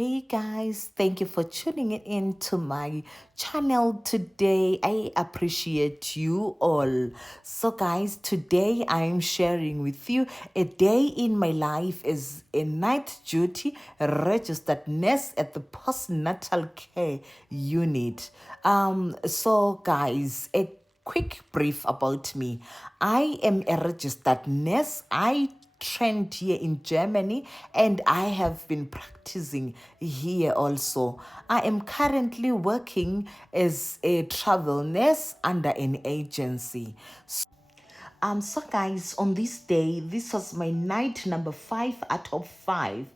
Hey guys, thank you for tuning in to my channel today. I appreciate you all. So, guys, today I am sharing with you a day in my life as a night duty registered nurse at the postnatal care unit. So, guys, a quick brief about me. I am a registered nurse. I trained here in Germany and I have been practicing here also. I am currently working as a travel nurse under an agency. So guys, on this day, this was my night number 5 out of 5.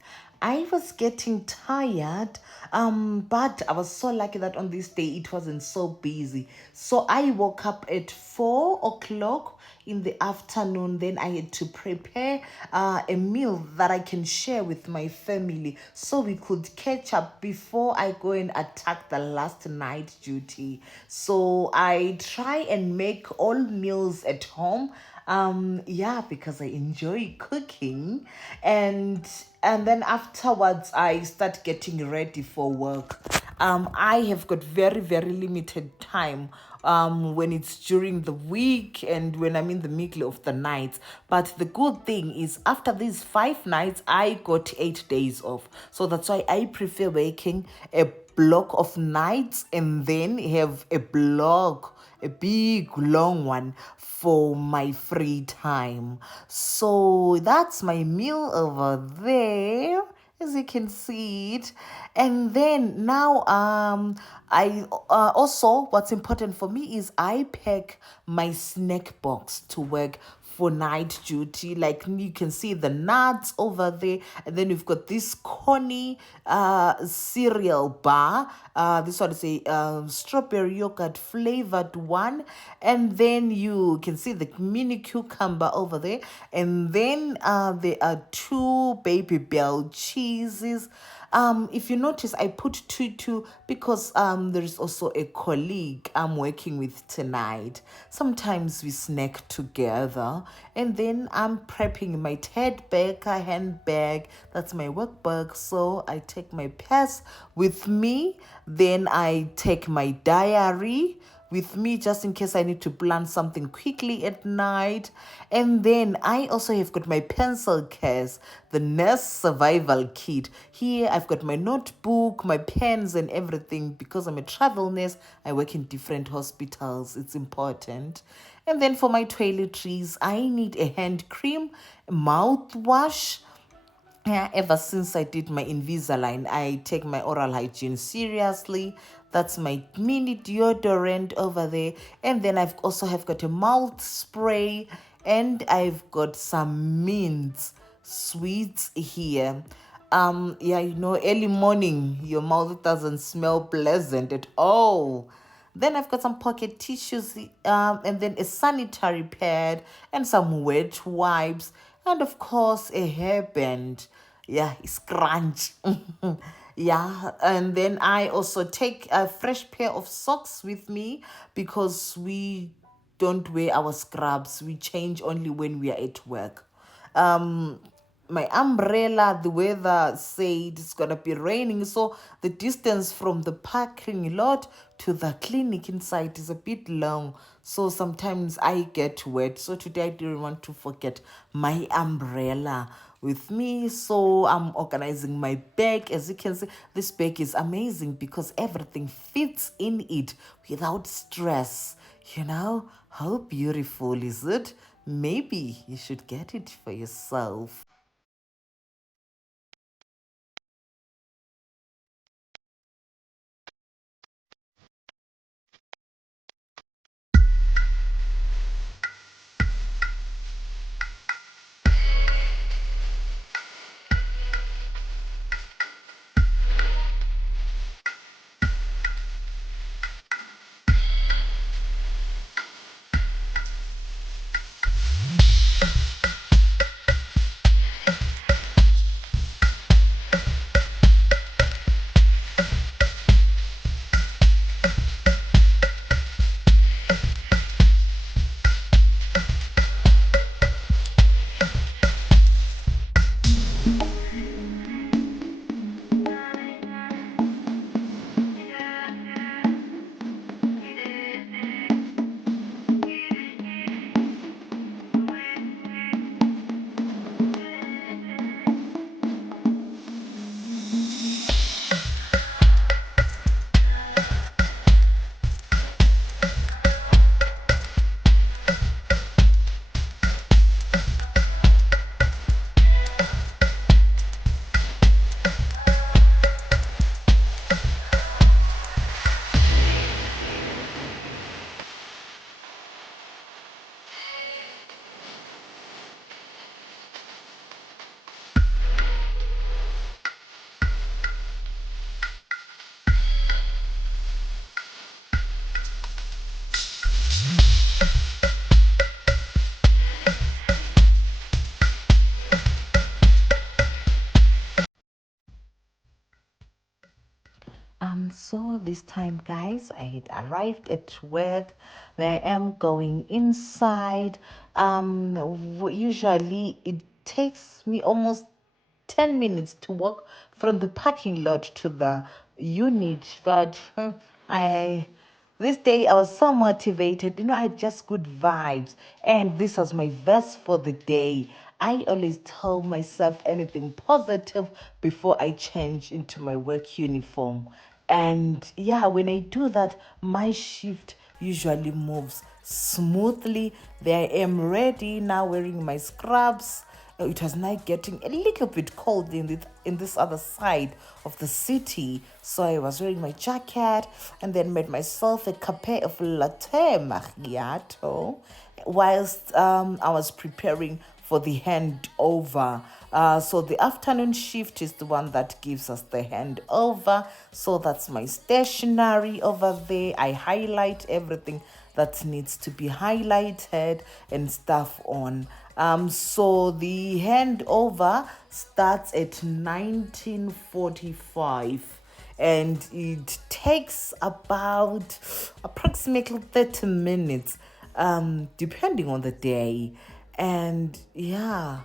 I was getting tired, but I was so lucky that on this day it wasn't so busy. So I woke up at 4 o'clock in the afternoon. Then I had to prepare a meal that I can share with my family so we could catch up before I go and attack the last night duty. So I try and make all meals at home, yeah, because I enjoy cooking. And then afterwards I start getting ready for work. I have got very limited time when it's during the week and when I'm in the middle of the night. But the good thing is, after these 5 nights, I got 8 days off. So that's why I prefer working a block of nights and then have a big long one for my free time. So that's my meal over there, as you can see it. And then now I also, what's important for me is I pack my snack box to work for night duty. Like you can see the nuts over there, and then we've got this Connie cereal bar. This one is a strawberry yogurt flavored one, and then you can see the mini cucumber over there, and then there are two baby bell cheeses. If you notice, I put two because there is also a colleague I'm working with tonight. Sometimes we snack together, and then I'm prepping my Ted Baker handbag. That's my work bag. So I take my purse with me. Then I take my diary with me just in case I need to plan something quickly at night. And then I also have got my pencil case, the nurse survival kit. Here I've got my notebook, my pens and everything because I'm a travel nurse. I work in different hospitals. It's important. And then for my toiletries, I need a hand cream, mouthwash. Yeah, ever since I did my Invisalign, I take my oral hygiene seriously. That's my mini deodorant over there. And then I've also have got a mouth spray and I've got some mints sweets here. Yeah, early morning, your mouth doesn't smell pleasant at all. Then I've got some pocket tissues, and then a sanitary pad and some wet wipes, and of course a hairband. Yeah, it's crunch. Yeah, and then I also take a fresh pair of socks with me because we don't wear our scrubs. We change only when we are at work. Um, my umbrella, the weather said it's gonna be raining, so the distance from the parking lot to the clinic inside is a bit long, so sometimes I get wet. So today I didn't want to forget my umbrella with me, so I'm organizing my bag. As you can see, this bag is amazing because everything fits in it without stress. How beautiful is it? Maybe you should get it for yourself. this time, guys. I had arrived at work. Where I am going inside. Usually it takes me almost 10 minutes to walk from the parking lot to the unit, but I this day I was so motivated. I had just good vibes, and this was my verse for the day. I always tell myself anything positive before I change into my work uniform. And yeah, when I do that, my shift usually moves smoothly. There I am, ready now, wearing my scrubs. It was now getting a little bit cold in this other side of the city, so I was wearing my jacket and then made myself a cup of latte macchiato whilst I was preparing for the handover. So the afternoon shift is the one that gives us the handover. So that's my stationery over there. I highlight everything that needs to be highlighted and stuff on. So the handover starts at 19:45 and it takes about approximately 30 minutes, depending on the day. And yeah,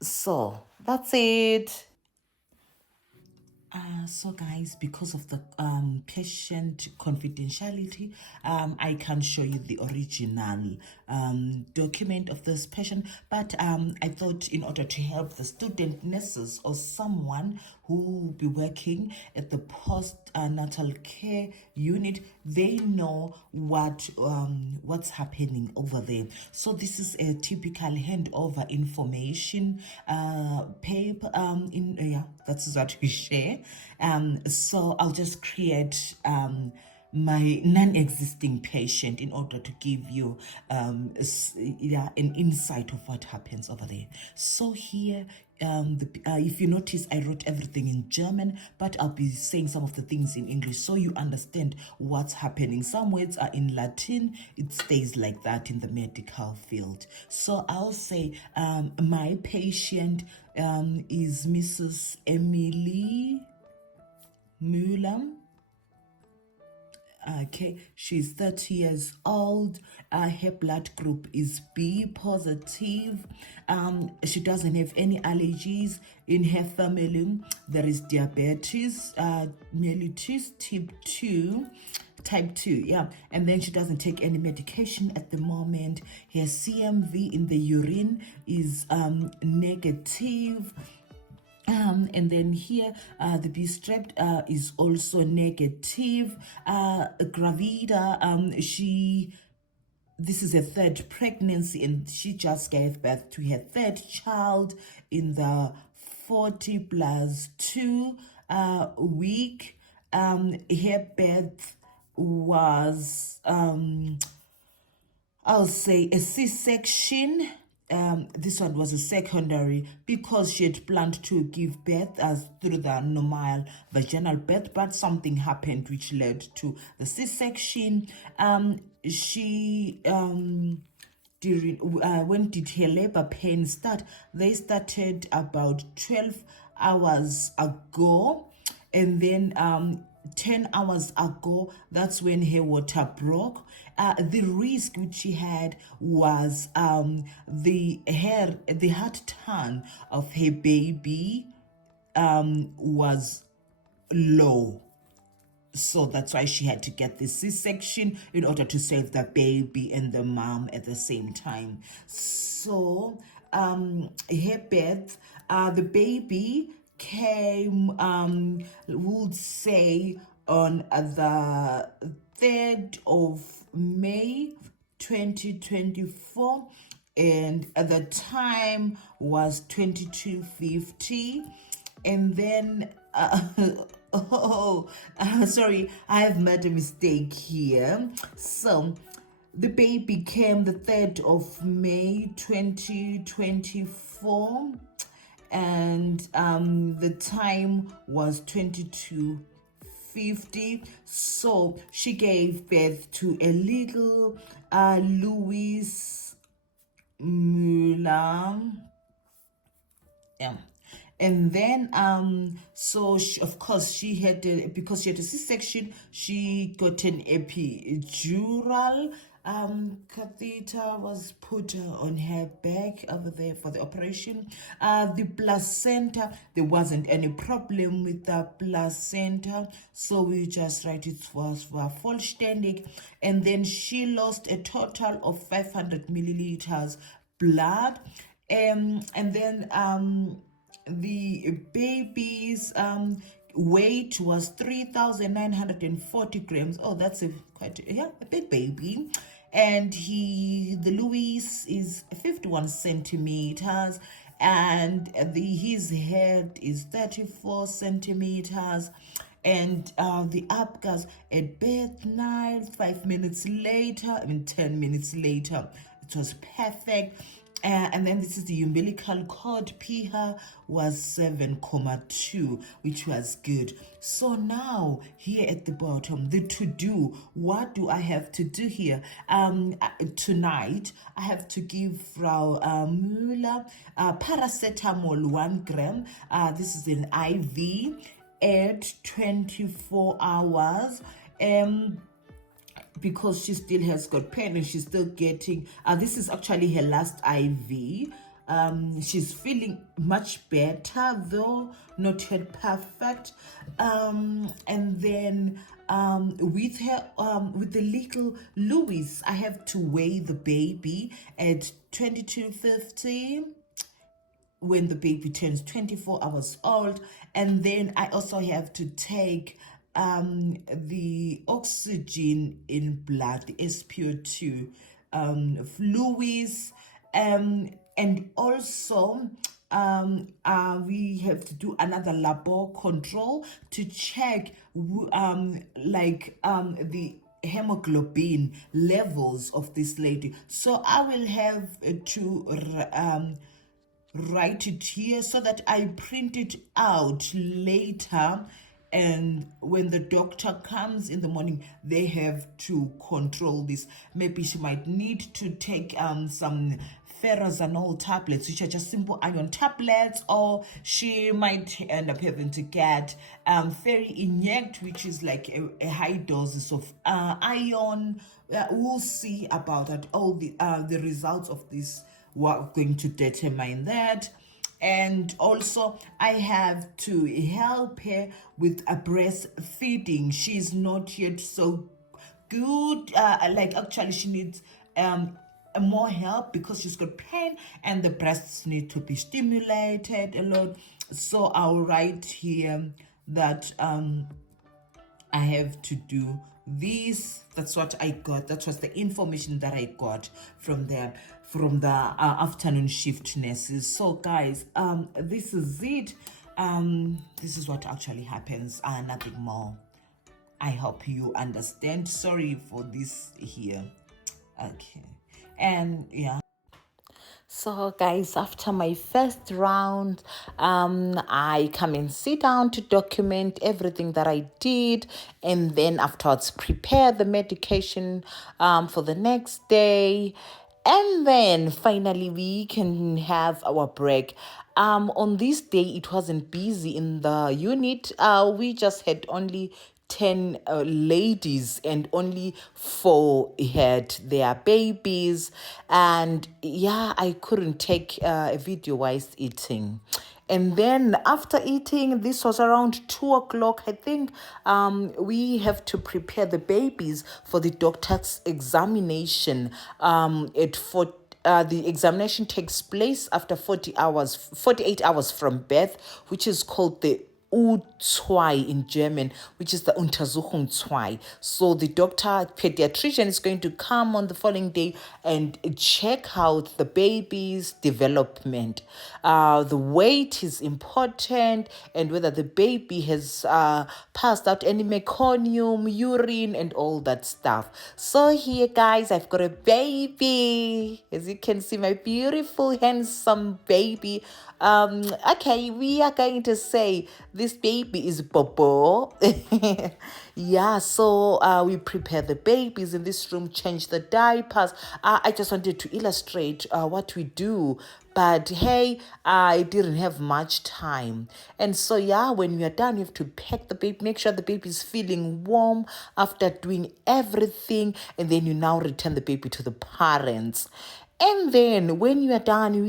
so that's it. So guys, because of the patient confidentiality, I can't show you the original document of this patient, but I thought in order to help the student nurses or someone who will be working at the postnatal care unit, they know what's happening over there. So this is a typical handover information paper. That's what we share. So I'll just create my non-existing patient in order to give you an insight of what happens over there. So here, if you notice, I wrote everything in German, but I'll be saying some of the things in English so you understand what's happening. Some words are in Latin. It stays like that in the medical field. So I'll say my patient is Mrs. Emily Müller. Okay, she's 30 years old. Her blood group is B positive. She doesn't have any allergies in her family. There is diabetes, mellitus type 2, yeah, and then she doesn't take any medication at the moment. Her CMV in the urine is negative. And then here, the B strep is also negative. Gravida, this is her third pregnancy, and she just gave birth to her third child in the 40+2 week. Her birth was I'll say a C-section. This one was a secondary because she had planned to give birth as through the normal vaginal birth, but something happened which led to the C-section. She during when did her labor pain start? They started about 12 hours ago, and then 10 hours ago, that's when her water broke. The risk which she had was the heart turn of her baby was low. So that's why she had to get the C-section in order to save the baby and the mom at the same time. So her birth, the baby came, would say, on the 3rd of May 2024, and at the time was 22:50. And then sorry, I have made a mistake here. So the baby came the 3rd of May 2024, and the time was 22:50. So she gave birth to a little Louis Müller. Yeah. And then so of course she had because she had a C-section, she got an epidural catheter was put on her back over there for the operation. The placenta, there wasn't any problem with the placenta, so we just write it was vollständig. And then she lost a total of 500 milliliters blood, and then the baby's weight was 3,940 grams. Oh, that's a a big baby. And the Louis is 51 centimeters, and his head is 34 centimeters. And the Apgas at birth night, 5 minutes later, 10 minutes later, it was perfect. And then this is the umbilical cord. pH was 7.2, which was good. So now here at the bottom, the to do. What do I have to do here? Tonight I have to give Frau Müller paracetamol 1 gram. This is an IV at 24 hours. Because she still has got pain and she's still getting this is actually her last IV. She's feeling much better, though not yet perfect. And then with her with the little Louis, I have to weigh the baby at 2250 when the baby turns 24 hours old. And then I also have to take the oxygen in blood, the SpO2 fluids, and also we have to do another labo control to check the hemoglobin levels of this lady. So I will have to write it here so that I print it out later, and when the doctor comes in the morning, they have to control this. Maybe she might need to take some ferrazanol tablets, which are just simple iron tablets, or she might end up having to get ferry inject, which is like a high doses of iron. We'll see about that. All the results of this, we're going to determine that. And also I have to help her with a breastfeeding. She's not yet so good. Actually she needs more help because she's got pain and the breasts need to be stimulated a lot. So I'll write here that I have to do this. That's what I got. That was the information that I got from the afternoon shift nurses. So guys, this is it. This is what actually happens, nothing more. I hope you understand. Sorry for this here. Okay. And yeah. So guys, after my first round, I come and sit down to document everything that I did, and then afterwards prepare the medication for the next day. And then finally we can have our break. On this day, it wasn't busy in the unit. We just had only 10 ladies, and only 4 had their babies. And yeah, I couldn't take a video whilst eating. And then after eating, this was around 2 o'clock, I think, we have to prepare the babies for the doctor's examination at 4. The examination takes place after 48 hours from birth, which is called the U2 in German, which is the Untersuchung 2. So the pediatrician is going to come on the following day and check out the baby's development. The weight is important, and whether the baby has passed out any meconium, urine, and all that stuff. So here, guys, I've got a baby. As you can see, my beautiful, handsome baby. Okay, we are going to say this this baby is Bobo. Yeah, so we prepare the babies in this room, change the diapers. I just wanted to illustrate what we do. But hey, I didn't have much time. And so, yeah, when we are done, you have to pack the baby, make sure the baby is feeling warm after doing everything. And then you now return the baby to the parents. And then when you are done, you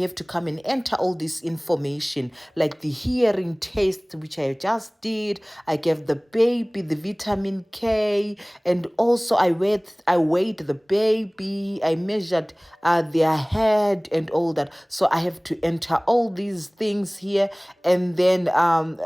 have to come and enter all this information, like the hearing test, which I just did. I gave the baby the vitamin K, and also I weighed the baby. I measured their head and all that. So I have to enter all these things here. And then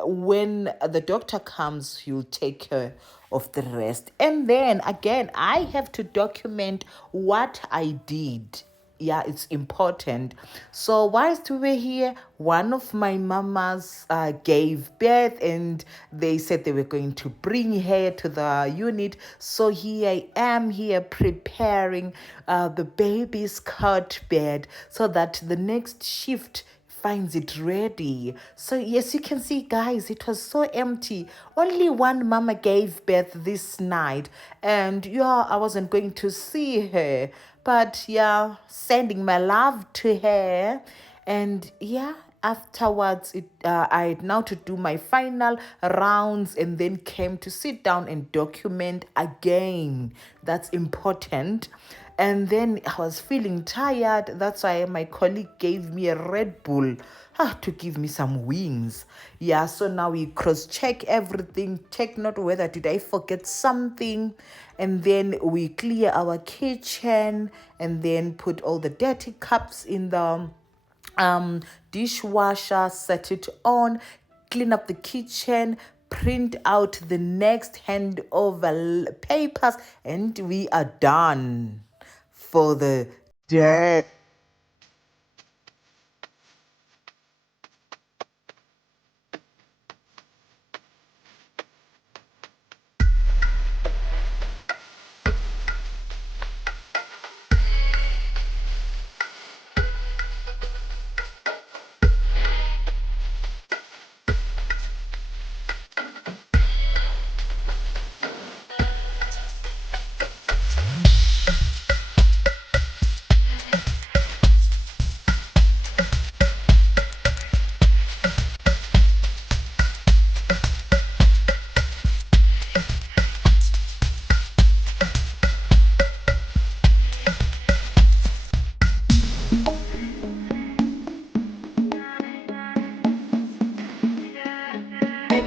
when the doctor comes, he'll take care of the rest. And then again, I have to document what I did. Yeah, it's important. So whilst we were here, one of my mamas gave birth, and they said they were going to bring her to the unit. So here I am here preparing the baby's cot bed so that the next shift finds it ready. So yes, you can see, guys, it was so empty. Only one mama gave birth this night, and yeah, I wasn't going to see her, but yeah, sending my love to her. And yeah, afterwards I had now to do my final rounds, and then came to sit down and document again. That's important. And then I was feeling tired. That's why my colleague gave me a Red Bull to give me some wings. Yeah, so now we cross-check everything, check note whether did I forget something. And then we clear our kitchen, and then put all the dirty cups in the dishwasher, set it on, clean up the kitchen, print out the next handover papers, and we are done for the day.